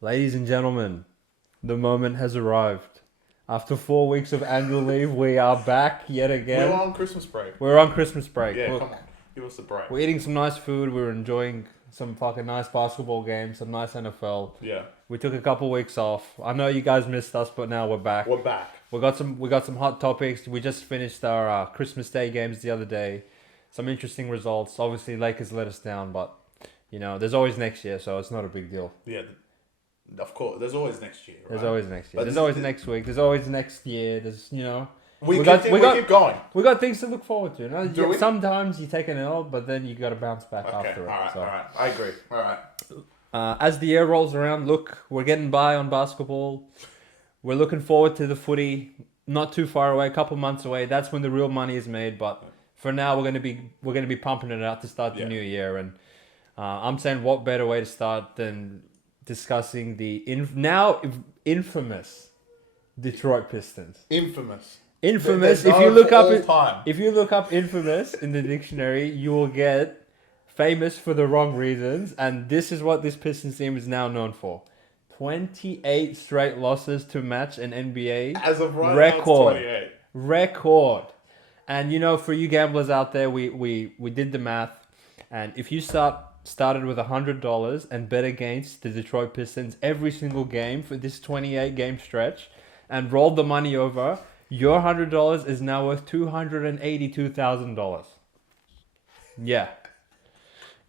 Ladies and gentlemen, the moment has arrived. After 4 weeks of annual leave, we are back yet We were again. on Christmas break. We're on Christmas break. Yeah, Look, come on. Give us a break. we're eating some nice food. We're enjoying some fucking nice basketball games, some nice NFL. Yeah. We took a couple weeks off. I know you guys missed us, but now we're back. We're back. We got some hot topics. We just finished our Christmas Day games the other day. Some interesting results. Obviously, Lakers let us down, but there's always next year, so it's not a big deal. Yeah. Of course. There's always next year, right? There's always next year. But There's always next week. There's always next year. There's We We keep going. we got things to look forward to. Do we? Sometimes you take an L, but then you got to bounce back Okay. after it. Alright, So, alright. I agree. Alright. as the year rolls around, look, we're getting by on basketball. We're looking forward to the footy. Not too far away, a couple months away. That's when the real money is made. But for now, we're gonna be pumping it out to start the Yeah. new year. And I'm saying, what better way to start than discussing the now infamous Detroit Pistons. Infamous. Infamous. They're If you known look for up all it, time. if you look up infamous in the dictionary, you will get famous for the wrong reasons, and this is what this Pistons team is now known for: 28 straight losses to match an NBA As of right record. now, it's 28. Record. And for you gamblers out there, we did the math, and if you started with $100 and bet against the Detroit Pistons every single game for this 28 game stretch, and rolled the money over, your $100 is now worth $282,000. Yeah,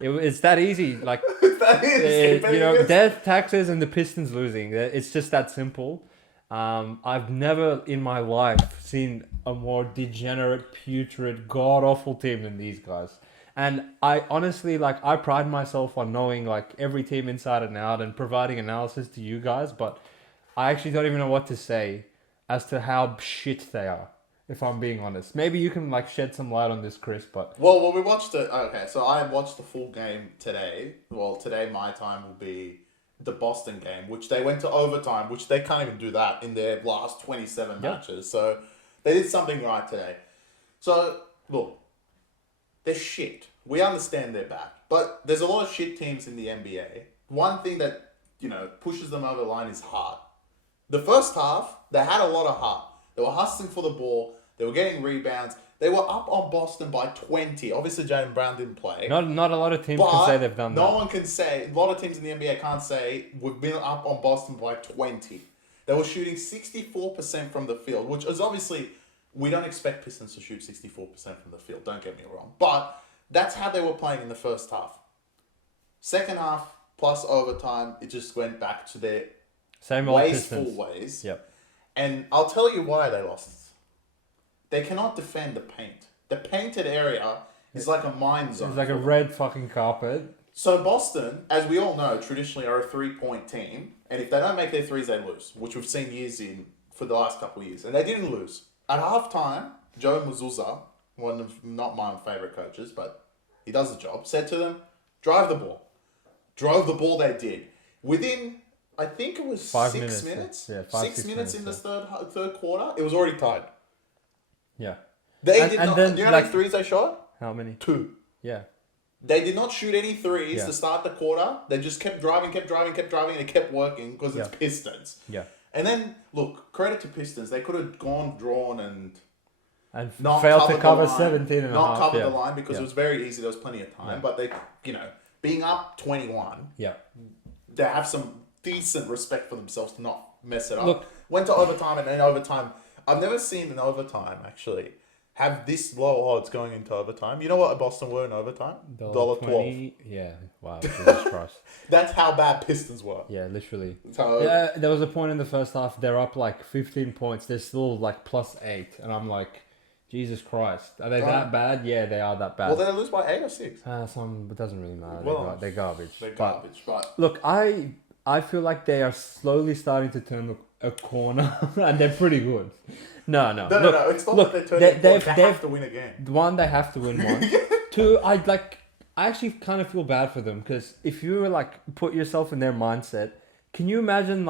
it's that easy. Like That is. death, taxes, and the Pistons losing. It's just that simple. I've never in my life seen a more degenerate, putrid, god awful team than these guys. And I honestly I pride myself on knowing every team inside and out and providing analysis to you guys, but I actually don't even know what to say as to how shit they are. If I'm being honest, maybe you can shed some light on this, Chris. But Well, we watched it. Okay, so I watched the full game today. Well, today my time will be the Boston game, which they went to overtime, which they can't even do that in their last 27 Yep. matches. So they did something right today. So, look, they're shit. We understand they're bad. But there's a lot of shit teams in the NBA. One thing that, pushes them over the line is heart. The first half, they had a lot of heart. They were hustling for the ball. They were getting rebounds. They were up on Boston by 20. Obviously, Jaylen Brown didn't play. not a lot of teams can say they've done that. No one can say, a lot of teams in the NBA can't say, we've been up on Boston by 20. They were shooting 64% from the field, which is obviously, we don't expect Pistons to shoot 64% from the field, don't get me wrong. But that's how they were playing in the first half. Second half, plus overtime, it just went back to their Same old wasteful Pistons. ways. Yep. And I'll tell you why they lost. They cannot defend the paint. The painted area is like a mine zone. It's like a for them. red fucking carpet. So Boston, as we all know, traditionally are a 3-point team. And if they don't make their threes, they lose, which we've seen for the last couple of years. And they didn't lose. At halftime, Joe Mazzulla, one of not my favourite coaches, but he does the job, said to them, drive the ball. Drove the ball, they did. Within, I think it was 5 6 minutes. minutes. Yeah, 6 minutes in the third quarter, it was already tied. Yeah. They And- did and not. then, You know how many threes they shot? How many? 2. Yeah. They did not shoot any threes Yeah. to start the quarter. They just kept driving, and it kept working because it's Yeah. Pistons. Yeah. And then, look, credit to Pistons. They could have drawn and And not failed to covered cover the line, 17 and a half. not covered Yeah. the line because Yeah. it was very easy. There was plenty of time. Yeah. But they, being up 21, Yeah. they have some decent respect for themselves to not mess it up. Look- Went to overtime, and then overtime. I've never seen an overtime, actually, have this low odds going into overtime. You know what Boston were in overtime? $1.12. $1.20. Yeah. Wow. Jesus Christ. That's how bad Pistons were. Yeah, literally. So, Yeah, there was a point in the first half, they're up 15 points. They're still +8. And I'm like, Jesus Christ. Are they that bad? Yeah, they are that bad. well, they lose by 8 or 6. It doesn't really matter. Well, They're garbage. They're But garbage, but look, I feel like they are slowly starting to turn a corner, and they're pretty good. No. no, Look, it's not look, that they're turning. They they've have to win again. one, they have to win one. Two, I actually kind of feel bad for them because if you were put yourself in their mindset, can you imagine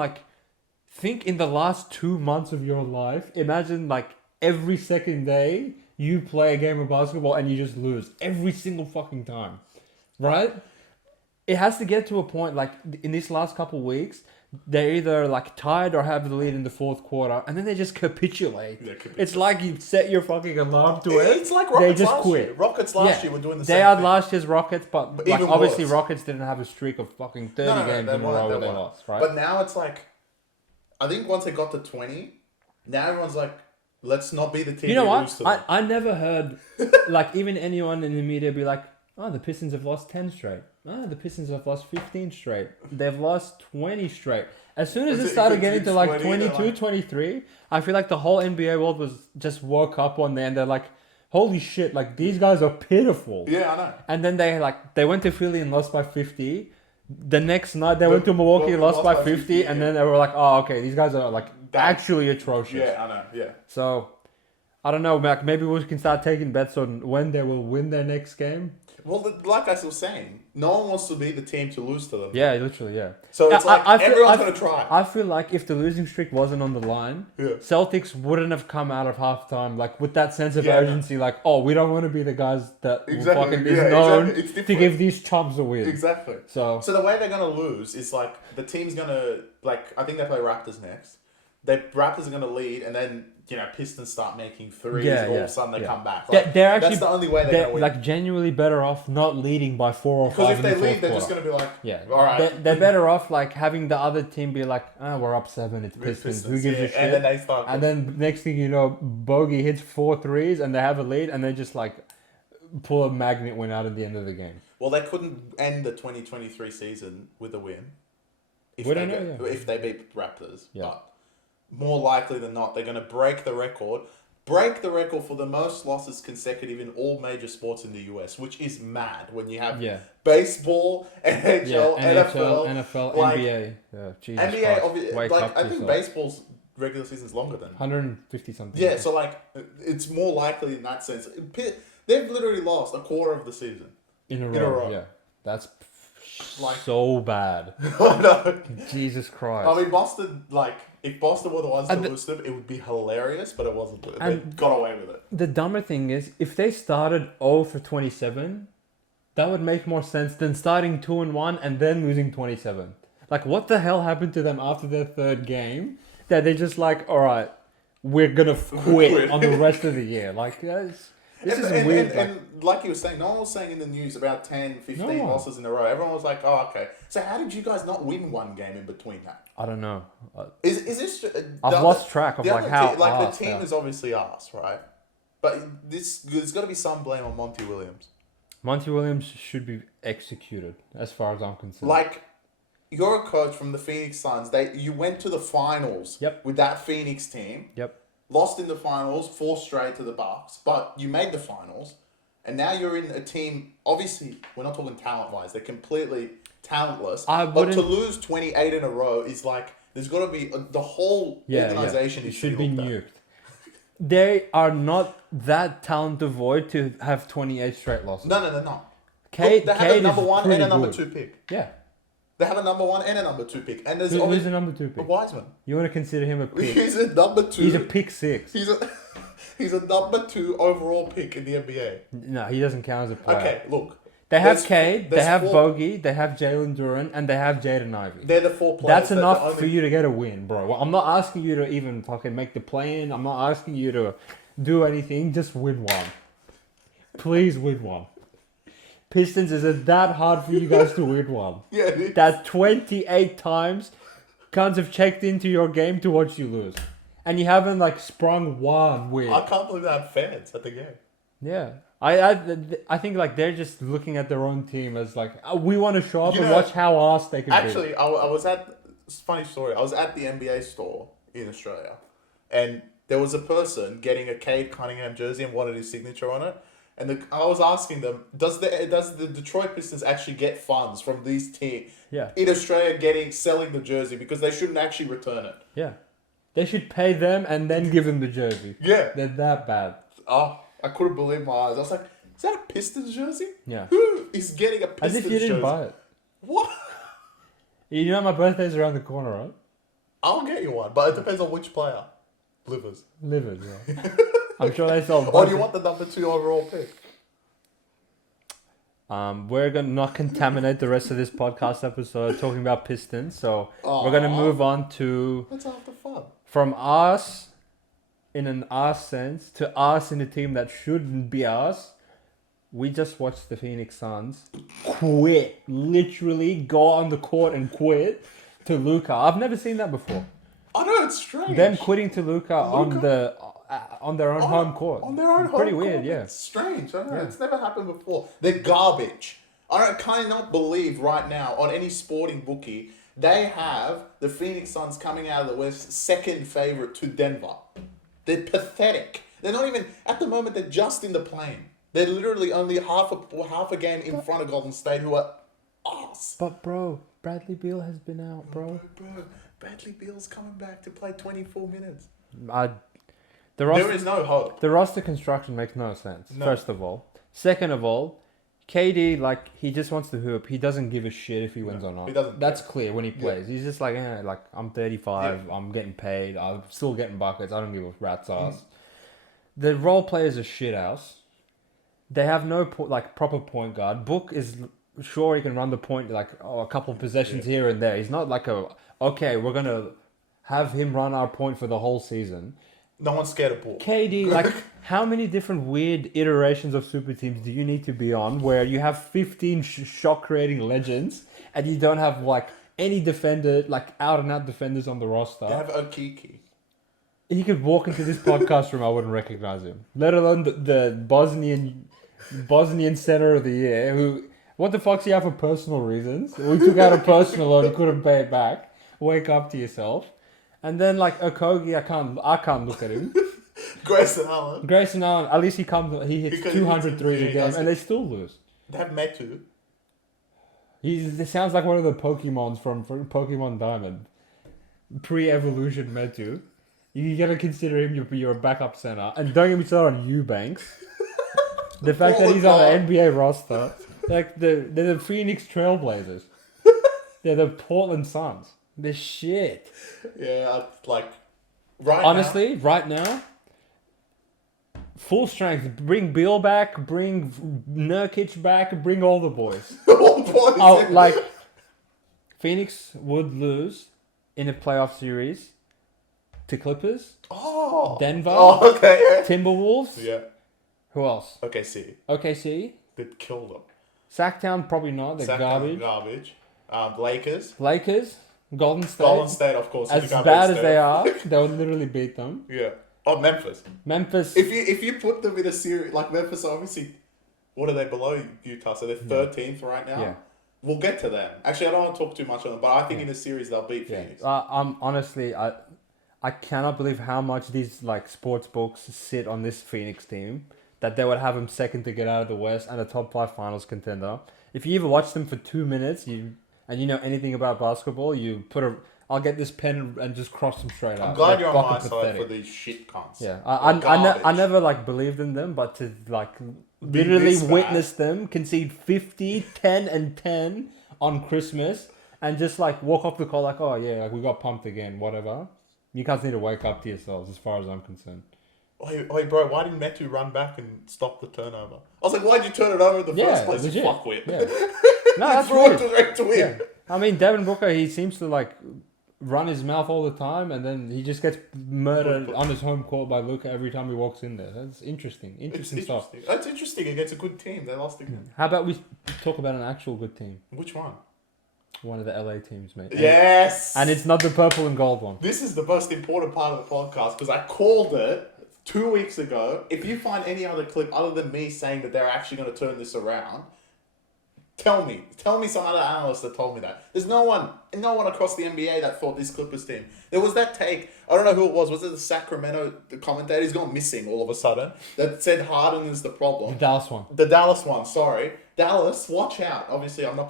think in the last 2 months of your life, imagine every second day you play a game of basketball and you just lose every single fucking time, right? It has to get to a point in these last couple weeks they're either like tied or have the lead in the fourth quarter, and then they just capitulate. It's like you set your fucking alarm to it. It's like they Rockets just last quit. year. Rockets last year were doing the They same had thing. last year's Rockets, but like, even obviously worse. Rockets didn't have a streak of fucking 30 games in a row where they lost, right? But now it's like, I think once they got to 20, now everyone's like, let's not be the team. You know we lose what? to them. I never heard like even anyone in the media be like, oh, the Pistons have lost 10 straight. Oh, the Pistons have lost 15 straight. They've lost 20 straight. As soon as it started getting to like 22, 23, I feel like the whole NBA world was just woke up one day and they're like, holy shit, like these guys are pitiful. Yeah, I know. And then they went to Philly and lost by 50. The next night they went to Milwaukee and lost by 50, and then they were like, oh, okay, these guys are like actually atrocious. Yeah, I know, yeah. So, I don't know, Mac. Maybe we can start taking bets on when they will win their next game. Well, like I was saying, no one wants to be the team to lose to them. Yeah, literally, yeah. So it's everyone's going to try. I feel like if the losing streak wasn't on the line, Celtics wouldn't have come out of halftime like with that sense of urgency, like, oh, we don't want to be the guys that fucking is known to give these chumps a win. Exactly. So the way they're going to lose is like the team's going to, like, I think they play Raptors next. The Raptors are going to lead, and then, you know, Pistons start making threes, and all of a sudden they come back. Like, they're actually, that's the only way they're going to win. Like, genuinely better off not leading by 4 or 5 Because if they in the lead, fourth they're quarter. just going to be like, all right. They're better off, like, having the other team be like, we're up 7, it's Pistons. Who gives a shit? And then they start. And then next thing you know, Bogey hits 4 threes, and they have a lead, and they just, like, pull a magnet win out at the end of the game. Well, they couldn't end the 2023 season with a win. If they beat Raptors. Yeah. But more likely than not, they're going to break the record for the most losses consecutive in all major sports in the US, which is mad when you have baseball, NHL, NFL, like, NBA. Yeah, Jesus NBA, Christ. like, I think baseball's regular season's longer than 150 something. Yeah, so like it's more likely in that sense. They've literally lost a quarter of the season in a row. Yeah, that's like so bad. I know. Jesus Christ. I mean, Boston, like, if Boston were the ones to lose them, it would be hilarious, but it wasn't. They got away with it. The dumber thing is, if they started 0 for 27, that would make more sense than starting 2-1 and then losing 27. Like, what the hell happened to them after their third game? That they're just like, all right, we're gonna quit on the rest of the year. Like, this is weird. And like you were saying, no one was saying in the news about 10, 15 losses in a row. Everyone was like, oh, okay. So how did you guys not win one game in between that? I don't know. Is this... I've lost track of like how... the team is obviously arse, right? But there's got to be some blame on Monty Williams. Monty Williams should be executed, as far as I'm concerned. Like, you're a coach from the Phoenix Suns. You went to the finals with that Phoenix team. Yep. Lost in the finals, 4 straight to the Bucks, but you made the finals, and now you're in a team. Obviously, we're not talking talent-wise; they're completely talentless. But to lose 28 in a row is like there's got to be the whole organization is should be nuked. They are not that talent devoid to have 28 straight losses. No. They have a number 1 and a number 2 pick. Yeah. They have a number 1 and a number 2 pick. And there's who's a number 2 pick? Wiseman. You want to consider him a pick? He's a number 2. He's a pick 6. He's a number 2 overall pick in the NBA. No, he doesn't count as a player. Okay, look. They have Cade, they have Bogey, they have Jalen Duren, and they have Jaden Ivey. They're the 4 players. That's enough for you to get a win, bro. I'm not asking you to even fucking make the play-in. I'm not asking you to do anything. Just win one. Please win one. Pistons, is it that hard for you guys to win one? Yeah, it is. That 28 times cunts have checked into your game to watch you lose. And you haven't, like, sprung one win. I can't believe they have fans at the game. Yeah. I think, like, they're just looking at their own team as, like, we want to show up and watch how ass they can be. Actually, I was at... Funny story. I was at the NBA store in Australia. And there was a person getting a Cade Cunningham jersey and wanted his signature on it. And I was asking them, does the Detroit Pistons actually get funds from these teams in Australia selling the jersey, because they shouldn't actually return it? Yeah. They should pay them and then give them the jersey. Yeah. They're that bad. Oh, I couldn't believe my eyes. I was like, is that a Pistons jersey? Yeah. Who is getting a Pistons jersey? As if you didn't buy it. What? You know my birthday's around the corner, right? I'll get you one, but it depends on which player. Livers, yeah. I'm sure they sell. Or do you want the number 2 overall pick? We're gonna not contaminate the rest of this podcast episode talking about Pistons. So we're gonna Aw. move on to That's after fun. from us in an us sense to us in a team that shouldn't be us. We just watched the Phoenix Suns quit, literally go on the court and quit to Luka. I've never seen that before. I know, it's strange. Them quitting to Luka on their own home court. On their own home Pretty court. weird, yeah. It's strange. I don't know. Yeah. It's never happened before. They're garbage. I cannot believe right now on any sporting bookie they have the Phoenix Suns coming out of the West second favorite to Denver. They're pathetic. They're not even at the moment. They're just in the plane. They're literally only half a game in front of Golden State, who are arse. But bro, Bradley Beal has been out, bro. Bro, Bradley Beal's coming back to play 24 minutes. The There roster, is no hope. the roster construction makes no sense. No. First of all, second of all, KD he just wants to hoop. He doesn't give a shit if he wins or not. he doesn't That's clear when he plays. He's just like I'm 35. Yeah. I'm getting paid. I'm still getting buckets. I don't give a rat's ass. The role players are shit house. They have no proper point guard. Book is sure he can run the point a couple of possessions here and there. He's not like we're gonna have him run our point for the whole season. No one's scared of ball. KD, how many different weird iterations of super teams do you need to be on where you have 15 shot creating legends and you don't have any defender, out and out defenders on the roster? They have Okiki. He could walk into this podcast room, I wouldn't recognize him. Let alone the Bosnian center of the year, who, what the fuck's he have for personal reasons? We took out a personal loan, he couldn't pay it back. Wake up to yourself. And then Okogie, I can't look at him. Grayson Allen. Grayson Allen, at least he hits Because 200 threes he a game, does and they still lose. They have Metu. He sounds like one of the Pokemons from Pokemon Diamond. Pre-evolution Metu. You gotta consider him your backup center. And don't get me started on Eubanks. The fact that he's on the NBA roster. They're the Phoenix Trailblazers. They're the Portland Suns. They're shit. Yeah, Honestly, right now, full strength. Bring Beal back, bring Nurkic back, bring all the boys. all boys. Phoenix would lose in a playoff series to Clippers, Denver, okay. Yeah. Timberwolves. Yeah. Who else? OKC. OKC. They'd kill them. Sacktown, probably not. They're Sacktown, garbage. Lakers. Golden State. Golden State, of course. As bad as they are, they would literally beat them. Yeah. Oh, Memphis. If you put them in a series, Memphis, obviously, what are they below Utah? So they're 13th right now. Yeah. We'll get to them. Actually, I don't want to talk too much on them, but I think in a series they'll beat Phoenix. Honestly, I cannot believe how much these sports books sit on this Phoenix team that they would have them second to get out of the West and a top 5 finals contender. If you even watch them for 2 minutes, and you know anything about basketball, I'll get this pen and just cross them straight out. I'm glad They're you're on my fucking side pathetic. for these shit cunts. Yeah, I never believed in them, but to literally this bad. witness them concede 50, 10, and 10 on Christmas and just walk off the court we got pumped again, whatever. You guys need to wake up to yourselves, as far as I'm concerned. Oi, bro, why didn't Metu run back and stop the turnover? I was like, why'd you turn it over in the first place? Legit. Fuckwit. Yeah. No, that's threw it weird. direct to him. Yeah. I mean, Devin Booker, he seems to run his mouth all the time, and then he just gets murdered on his home court by Luka every time he walks in there. That's interesting. Interesting stuff. That's interesting against a good team. They lost again. How about we talk about an actual good team? Which one? One of the LA teams, mate. Yes! And it's not the purple and gold one. This is the most important part of the podcast because I called it 2 weeks ago. If you find any other clip other than me saying that they're actually going to turn this around, tell me some other analyst that told me that. There's no one across the NBA that thought this Clippers team. There was that take, I don't know who it was it the Sacramento, the commentator? He's gone missing all of a sudden, that said Harden is the problem. The Dallas one. The Dallas one, sorry. Dallas, watch out. Obviously, I'm not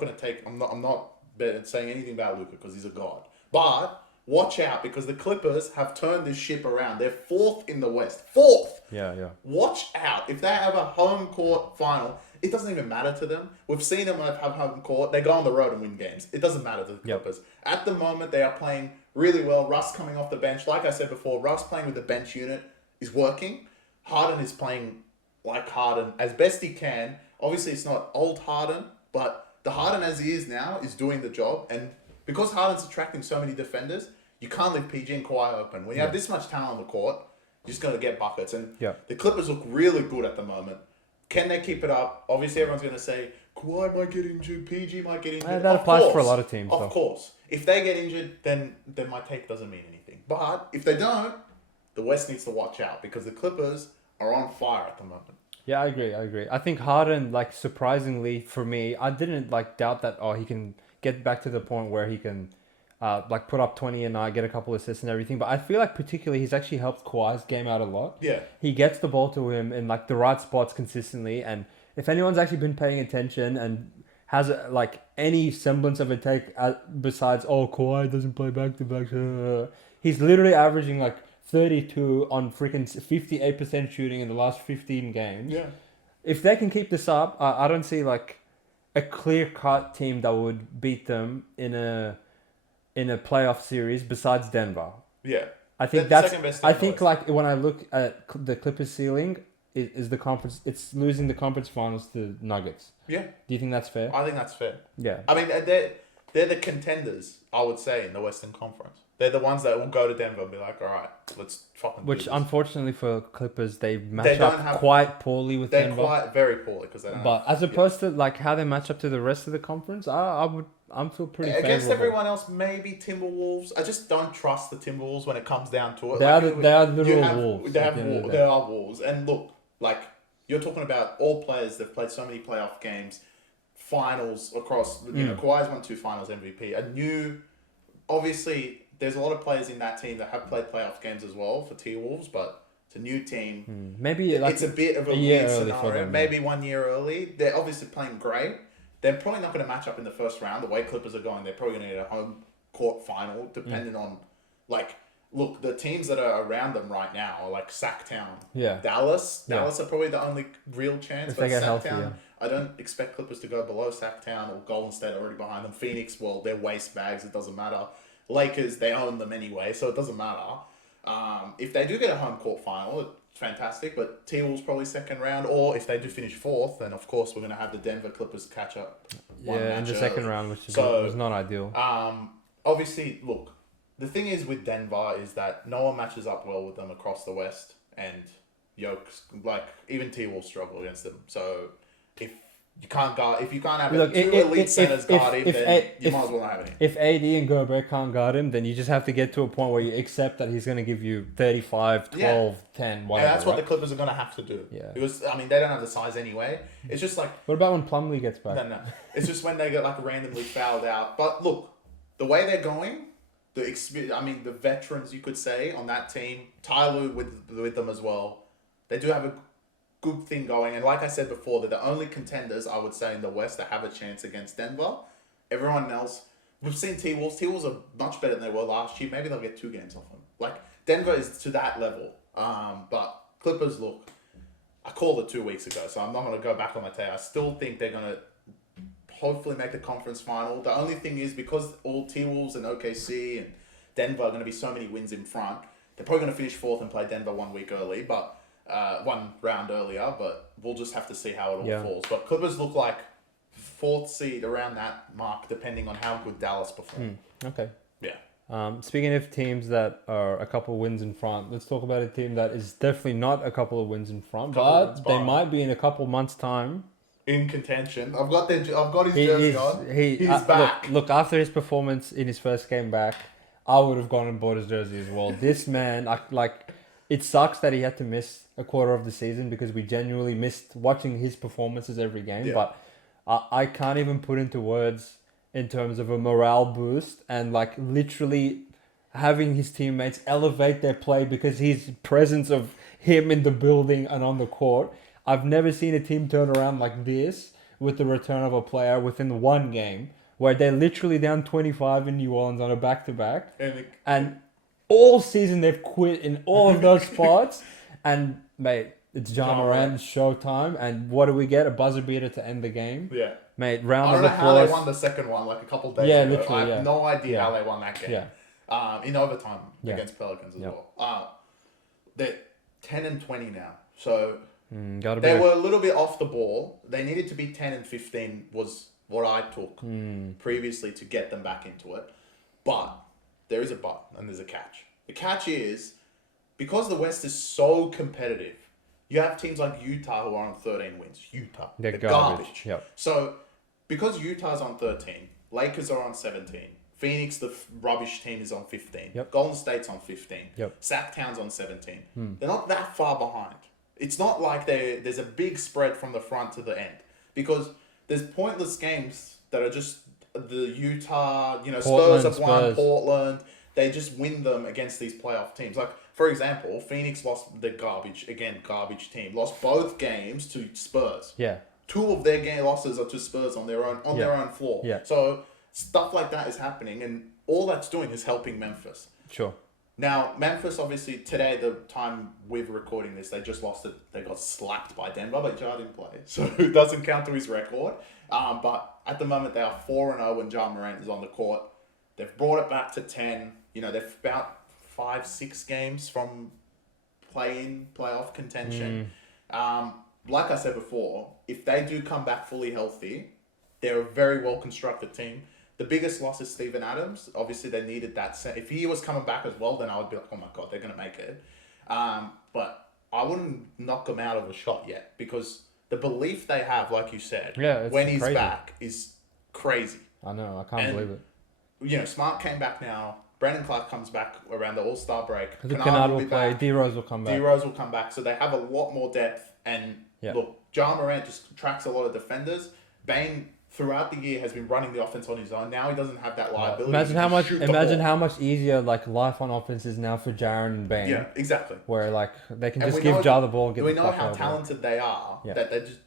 saying anything about Luka because he's a god. But watch out because the Clippers have turned this ship around. They're 4th in the West. 4th! Yeah. Watch out. If they have a home court final, it doesn't even matter to them. We've seen them have home court. They go on the road and win games. It doesn't matter to the Clippers. At the moment, they are playing really well. Russ coming off the bench. Like I said before, Russ playing with the bench unit is working. Harden is playing like Harden as best he can Obviously, it's not old Harden, but the Harden as he is now is doing the job. And because Harden's attracting so many defenders, you can't leave PG and Kawhi open. When you have this much talent on the court, you're just going to get buckets. And the Clippers look really good at the moment. Can they keep it up? Obviously, everyone's going to say, Kawhi might get injured, PG might get injured. That applies for a lot of teams. Of course. If they get injured, then my take doesn't mean anything. But if they don't, the West needs to watch out because the Clippers are on fire at the moment. Yeah, I agree. I think Harden, like, surprisingly for me, I didn't like doubt that. Oh, he can get back to the point where he can, like, put up 20 a night, get a couple assists and everything. But I feel like particularly he's actually helped Kawhi's game out a lot. Yeah, he gets the ball to him in like the right spots consistently. And if anyone's actually been paying attention and has like any semblance of a take besides Kawhi doesn't play back to back, he's literally averaging like 32 on freaking 58% shooting in the last 15 games. Yeah. If they can keep this up, I don't see like a clear-cut team that would beat them in a playoff series besides Denver. Yeah. I think I think like when I look at the Clippers ceiling is the conference, it's losing the conference finals to Nuggets. Yeah. Do you think that's fair? I think that's fair. Yeah. I mean, they're the contenders, I would say, in the Western Conference. They're the ones that will go to Denver and be like, all right, let's fucking do this. Unfortunately for Clippers, they match up quite poorly with Denver. They're quite very poorly because they don't. But as opposed to like how they match up to the rest of the conference, I'm feel pretty against favorable. everyone else. Maybe Timberwolves. I just don't trust the Timberwolves when it comes down to it. They are literal wolves. They are wolves. And look, like you're talking about all players. They've played so many playoff games, finals across. You know, Kawhi's won 2 finals MVP. Obviously. There's a lot of players in that team that have played playoff games as well for T-Wolves, but it's a new team. Maybe it's a bit of a weird scenario. Maybe 1 year early. They're obviously playing great. They're probably not going to match up in the first round. The way Clippers are going, they're probably going to get a home court final, depending on, like, look, the teams that are around them right now are like Sacktown. Yeah. Dallas are probably the only real chance. If they get healthy, I don't expect Clippers to go below Sacktown or Golden State already behind them. Phoenix, well, they're waste bags. It doesn't matter. Lakers, they own them anyway, so it doesn't matter. If they do get a home court final, it's fantastic, but T-Wolves probably second round, or if they do finish 4th, then of course we're going to have the Denver Clippers catch up. In the second round, which was not ideal. Obviously, look, the thing is with Denver is that no one matches up well with them across the West, and Yokes, like, even T-Wolves struggle against them. So, if you can't have two elite centers guard him, then you might as well not have any. If AD and Gobert can't guard him, then you just have to get to a point where you accept that he's going to give you 35, 12, 10, whatever. And that's what the Clippers are going to have to do. Yeah. Because, I mean, they don't have the size anyway. It's just like... What about when Plumlee gets back? No. It's just when they get like randomly fouled out. But look, the way they're going, the veterans, you could say, on that team, Tyler with them as well, they do have a good thing going, and like I said before, they're the only contenders I would say in the West that have a chance against Denver. Everyone else, we've seen T-Wolves. T-Wolves are much better than they were last year. Maybe they'll get 2 games off them. Like Denver is to that level. But Clippers, look, I called it 2 weeks ago, so I'm not going to go back on my tail. I still think they're going to hopefully make the conference final. The only thing is because all T-Wolves and OKC and Denver are going to be so many wins in front, they're probably going to finish 4th and play Denver 1 week early, but 1 round earlier, but we'll just have to see how it all falls. But Clippers look like 4th seed around that mark, depending on how good Dallas perform. Okay. Yeah. Speaking of teams that are a couple of wins in front, let's talk about a team that is definitely not a couple of wins in front, but they might be in a couple months' time. In contention. I've got his jersey on. He's back. Look, after his performance in his first game back, I would have gone and bought his jersey as well. This man, it sucks that he had to miss a quarter of the season because we genuinely missed watching his performances every game. Yeah. But I can't even put into words in terms of a morale boost and like literally having his teammates elevate their play because his presence of him in the building and on the court. I've never seen a team turn around like this with the return of a player within 1 game where they're literally down 25 in New Orleans on a back-to-back. And all season they've quit in all of those spots. And, mate, it's John Morant's showtime. And what do we get? A buzzer beater to end the game. Yeah. Mate, round of applause. I don't know how they won the second one like a couple days ago. Literally, I have no idea how they won that game. Yeah. In overtime against Pelicans as well. They're 10-20 now. So Gotta They be. were a little bit off the ball. They needed to be 10 and 15 was what I took previously to get them back into it. But there is a but and there's a catch. The catch is because the West is so competitive, you have teams like Utah who are on 13 wins. Utah. They're garbage. Yep. So because Utah's on 13, Lakers are on 17. Phoenix, the rubbish team, is on 15. Yep. Golden State's on 15. Yep. Sacktown's on 17. They're not that far behind. It's not like there's a big spread from the front to the end. Because there's pointless games that are just the Utah, Portland, Spurs have won, Spurs. Portland. They just win them against these playoff teams. Like, for example, Phoenix lost the garbage team. Lost both games to Spurs. Yeah. 2 of their game losses are to Spurs on their own floor. Yeah. So stuff like that is happening, and all that's doing is helping Memphis. Sure. Now, Memphis, obviously, today, the time we're recording this, they just lost it. They got slapped by Denver, but Ja didn't play. So it doesn't count to his record. But at the moment, they are 4-0 when Ja Morant is on the court. They've brought it back to 10. They're about 5-6 games from playoff contention. Like I said before, if they do come back fully healthy, they're a very well-constructed team. The biggest loss is Steven Adams. Obviously, they needed that. If he was coming back as well, then I would be like, oh my God, they're going to make it. But I wouldn't knock them out of a shot yet because the belief they have, like you said, it's when he's crazy. back is crazy. I know. I can't believe it. Smart came back now. Brandon Clark comes back around the All-Star break. I think Kennard will play. D-Rose will come back. D-Rose will come back. So they have a lot more depth. And Yeah. look, Ja Morant just tracks a lot of defenders. Bane, throughout the year, has been running the offense on his own. Now he doesn't have that liability. Imagine to how much. shoot the Imagine ball. how much easier life on offense is now for Jaren and Bane. Yeah, exactly. Where they can And just we give know- Ja the ball. And get We the know fuck how out of it. talented they are. Yeah. That they just.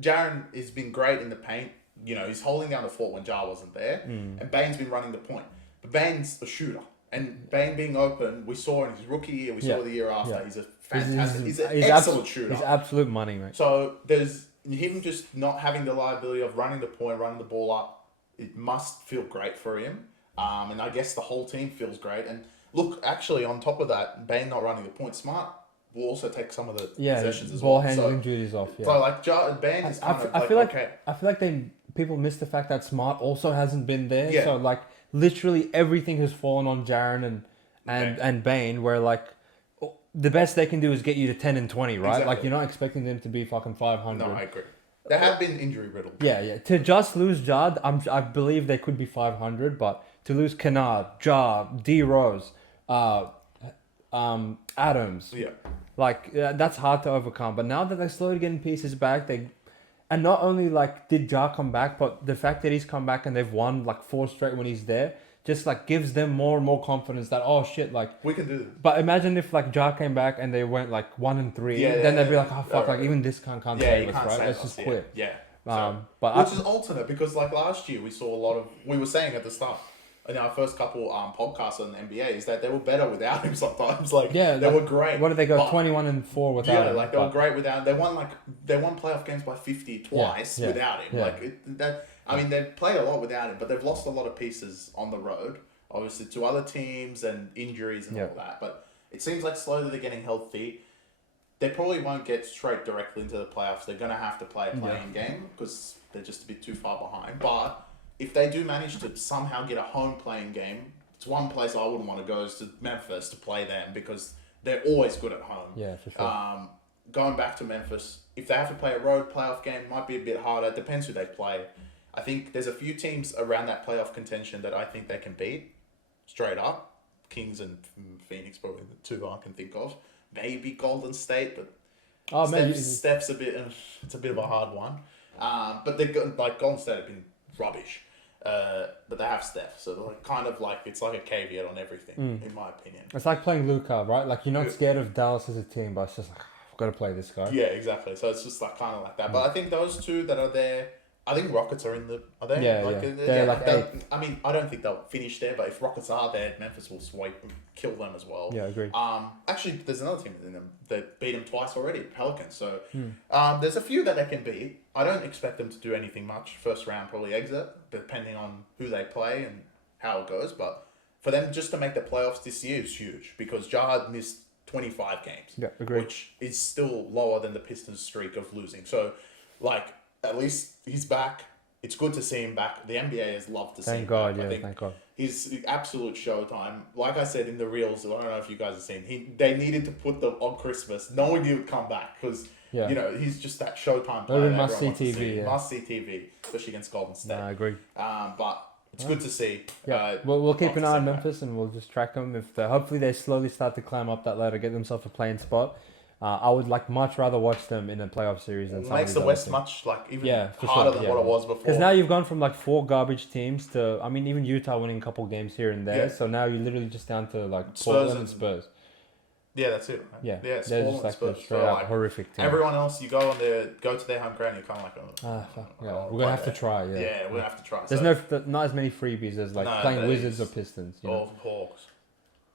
Jaren has been great in the paint. He's holding down the fort when Ja wasn't there, and Bane's been running the point. But Bane's a shooter, and Bane being open, we saw in his rookie year, we saw the year after. Yeah. He's a fantastic. He's an he's excellent shooter. He's absolute money, mate. So there's him just not having the liability of running the point, running the ball up. It must feel great for him. And I guess the whole team feels great. And look, actually, on top of that, Bane not running the point, Smart will also take some of the possessions as ball well. handling duties off. Yeah. So Bane is kind of I feel like okay. I feel like people miss the fact that Smart also hasn't been there. Yeah. So literally everything has fallen on Jaren and Bane, where the best they can do is get you to 10 and 20, right? Exactly. You're not expecting them to be fucking 500. No, I agree. They have been injury riddled. Yeah. To just lose Ja, I believe they could be 500, but to lose Kennard, Ja, D Rose, Adams, that's hard to overcome. But now that they're slowly getting pieces back, and not only did Ja come back, but the fact that he's come back and they've won 4 straight when he's there, just gives them more and more confidence that we can do this. But imagine if Ja came back and they went 1 and 3, then they'd be like, oh fuck, even this can't save us, right? Let's just quit. Yeah. But which is alternate because last year we saw a lot of. We were saying at the start in our first couple podcasts on the NBA is that they were better without him sometimes. They were great. What did they go 21 and 4 without him? They were great without. They won playoff games by 50 twice without him. Yeah. They've played a lot without him, but they've lost a lot of pieces on the road, obviously to other teams and injuries and all that. But it seems like slowly they're getting healthy. They probably won't get straight directly into the playoffs. They're going to have to play a playing game because they're just a bit too far behind. But if they do manage to somehow get a home playing game, it's one place I wouldn't want to go is to Memphis to play them because they're always good at home. Yeah, for sure. Going back to Memphis, if they have to play a road playoff game, it might be a bit harder. It depends who they play. I think there's a few teams around that playoff contention that I think they can beat straight up. Kings and Phoenix, probably the 2 I can think of. Maybe Golden State, but Steph's a bit. It's a bit of a hard one. But they've got Golden State have been rubbish. But they have Steph, so they're it's like a caveat on everything, in my opinion. It's like playing Luka, right? You're not scared of Dallas as a team, but it's just I've got to play this guy. Yeah, exactly. So it's just kind of like that. But I think those 2 that are there. I think Rockets are in the. Are they? They're 8th. I mean, I don't think they'll finish there, but if Rockets are there, Memphis will sweep and kill them as well. Yeah, I agree. Actually, there's another team in them that beat them twice already, Pelicans. So, there's a few that they can beat. I don't expect them to do anything much. First round probably exit, depending on who they play and how it goes. But for them just to make the playoffs this year is huge because Ja missed 25 games. Yeah, agreed. Which is still lower than the Pistons' streak of losing. So, like, at least he's back. It's good to see him back. The NBA has loved to see him back. I think thank God. he's absolute showtime. Like I said in the reels, I don't know if you guys have seen. They needed to put them on Christmas, knowing he would come back because you know he's just that showtime player. Must see TV. Yeah. Must see TV, especially against Golden State. I agree. But it's good to see. Yeah, we'll keep an eye on Memphis and we'll just track them. If hopefully they slowly start to climb up that ladder, get themselves a playing spot. I would much rather watch them in a playoff series than some makes the West much even harder than what it was before. Because now you've gone from 4 garbage teams to even Utah winning a couple games here and there. Yeah. So now you're literally just down to Portland and Spurs. Yeah, that's it. Right? Yeah, they're just Spurs. straight up horrific team. Everyone else, you go to their home ground, you're kind of we're gonna have to try. Yeah, yeah, we're gonna have to try. There's not as many freebies as playing Wizards or Pistons. Or Hawks.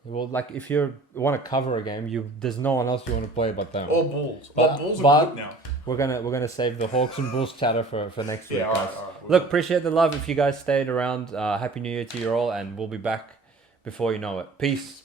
Well, if you want to cover a game, there's no one else you want to play but them. Or Bulls. Bulls are good now. We're gonna save the Hawks and Bulls chatter for next week, guys. All right. Look, appreciate the love. If you guys stayed around, Happy New Year to you all, and we'll be back before you know it. Peace.